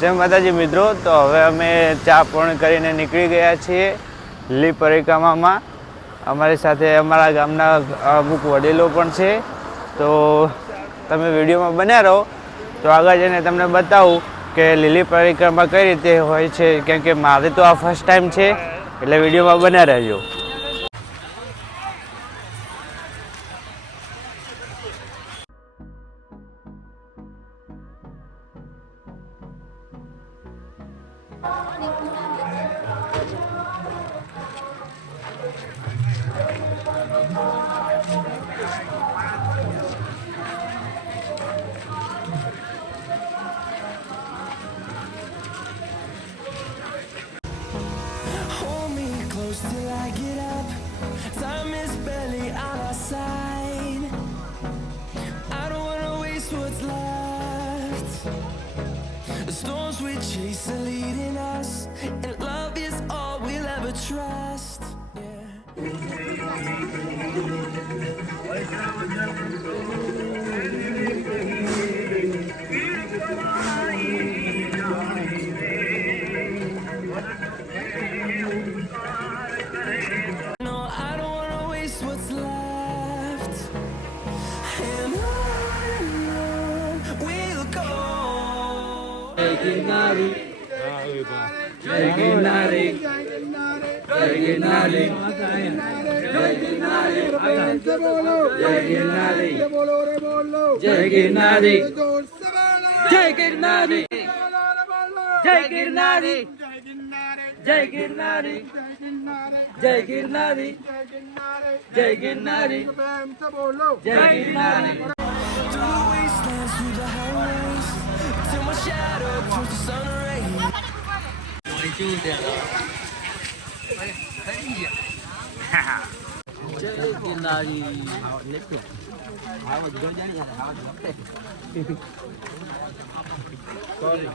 જય માતાજી મિત્રો, તો હવે અમે ચા પૂર્ણ કરીને નીકળી ગયા છીએ લીલી પરિક્રમામાં. અમારી સાથે અમારા ગામના અમુક વડીલો પણ છે, તો તમે વિડીયોમાં બન્યા રહો. તો આગળ જઈને તમને બતાવું કે લીલી પરિક્રમા કઈ રીતે હોય છે, કેમ કે મારે તો આ ફર્સ્ટ ટાઈમ છે, એટલે વિડીયોમાં બન્યા રહેજો. Till I get up, time is barely on our side. I don't wanna waste what's left. The storms we chase are leading us, and love is all we'll ever trust. Ginari, Jai Ginari, Jai Ginari, Jai Ginari, Jai Ginari, Jai Ginari, Jai Ginari, Jai Ginari, Jai Ginari, Jai Ginari, Jai Ginari, Jai Ginari. Through the wastelands, through the highways, till my shadow turns to sun rays. Jai Ginari. Sorry.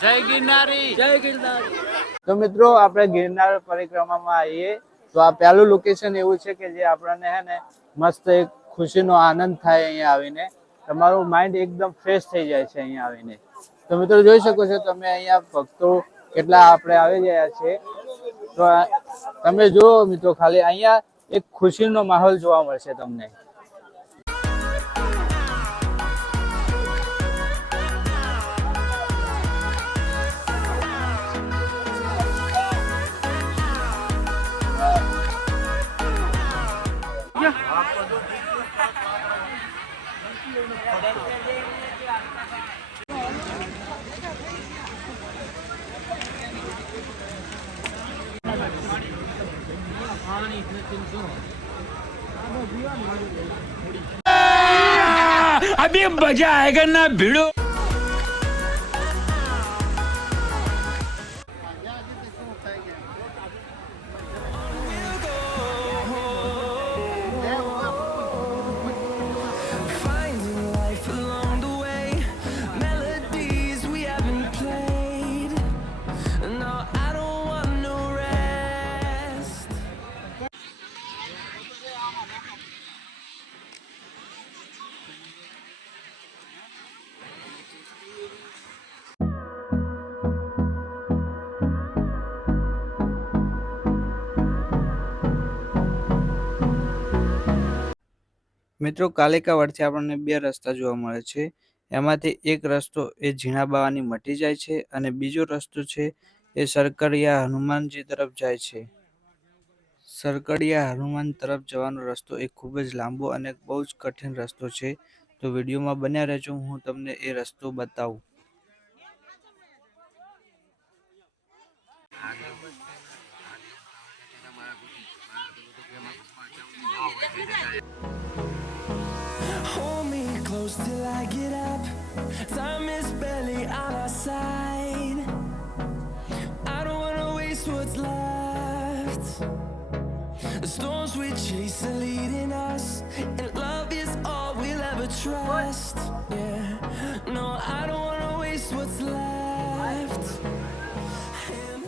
જય ગિરનારી, જય ગિરનારી. તો મિત્રો આપણે ગિરનાર પરિક્રમામાં આવીએ તો આ પહેલું location એવું છે કે જે આપણને હે ને મસ્ત એક ખુશીનો આનંદ થાય. અહીંયા આવીને તમારું માઇન્ડ એકદમ ફ્રેશ થઈ જાય છે અહીંયા આવીને. તો મિત્રો જોઈ શકો છો તમે અહીંયા ભક્તો કેટલા આપણે આવી ગયા છે. તો તમે જુઓ મિત્રો, ખાલી અહીંયા એક ખુશીનો માહોલ જોવા મળશે તમને. अभी मजा आएगा ना भिड़ो. Finding life along the way, melodies we haven't played. No, I don't want no rest. મિત્રો કાલિકા વડથી આપણને બે રસ્તા જોવા મળે છે. એમાંથી એક રસ્તો એ ઝીણાબાવાની મટી જાય છે અને બીજો રસ્તો છે એ સરકડિયા હનુમાનજી તરફ જાય છે. સરકડિયા હનુમાન તરફ જવાનો રસ્તો એ ખૂબ જ લાંબો અને બહુ જ કઠિન રસ્તો છે. તો વિડીયોમાં બન્યા રહેજો, હું તમને એ રસ્તો બતાવું. Hold me close till I get up. Time is barely on our side. I don't wanna waste what's left. The storms we chase are leading us, and love is all we'll ever trust. Yeah, no, I don't wanna waste what's left. And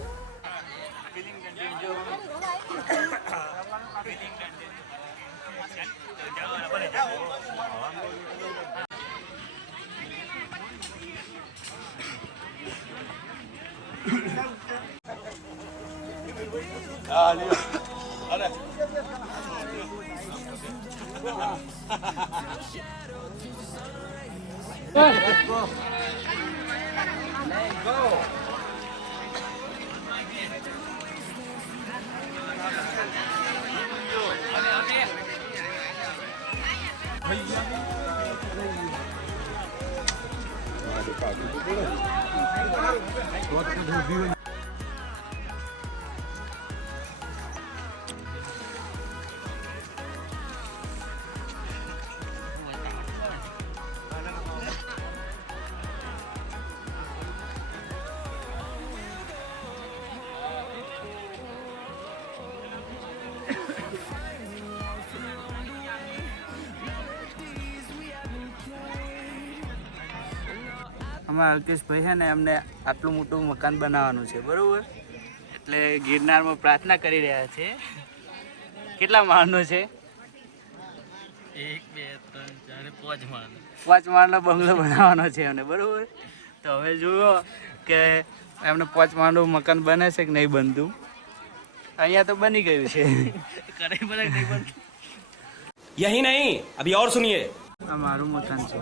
અમારા અલ્કેશભાઈ છે ને એમને આટલું મોટું મકાન બનાવવાનું છે બરોબર, એટલે ગિરનારમાં પ્રાર્થના કરી રહ્યા છે. કેટલા માળનું છે? 1 2 3 4 5 માળનો. 5 માળનો બંગલો બનાવવાનો છે એમને બરોબર. તો હવે જુઓ કે એમને 5 માળનું મકાન બને છે કે નહીં બનતું. અહીંયા તો બની ગયું છે. કરે ભલે નહીં પણ यही नहीं, अभी और सुनिए. આ મારું મકાન છે.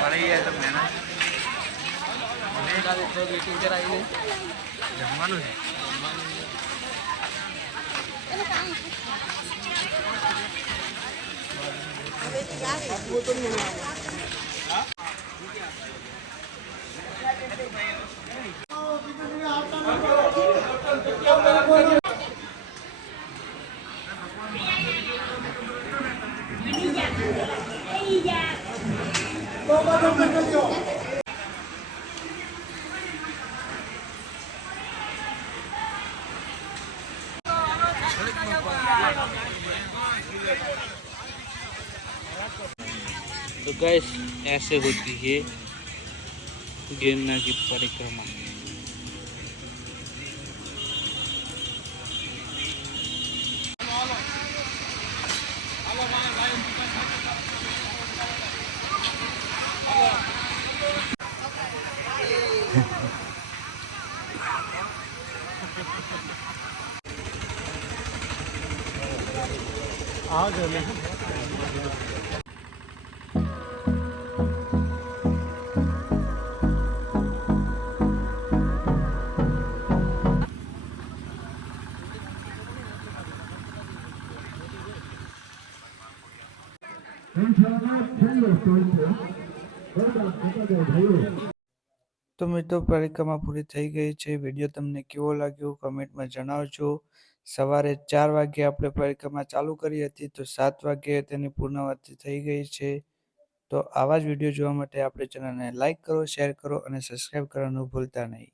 મળી જાય તો મહેનત વેટિંગ કરાવી જમવાનું છે. तो गाइस ऐसे होती है गिरनार की परिक्रमा. તો મિત્રો પરિક્રમા પૂરી થઈ ગઈ છે. વિડીયો તમને કેવો લાગ્યો કમેન્ટમાં જણાવજો. સવારે 4 વાગે આપણે પરિક્રમા ચાલુ કરી હતી તો 7 વાગે તેની પૂર્ણાવૃત્તિ થઈ ગઈ છે. તો આવા જ વિડીયો જોવા માટે આપણી ચેનલને લાઈક કરો, શેર કરો અને સબસ્ક્રાઈબ કરવાનું ભૂલતા નહીં.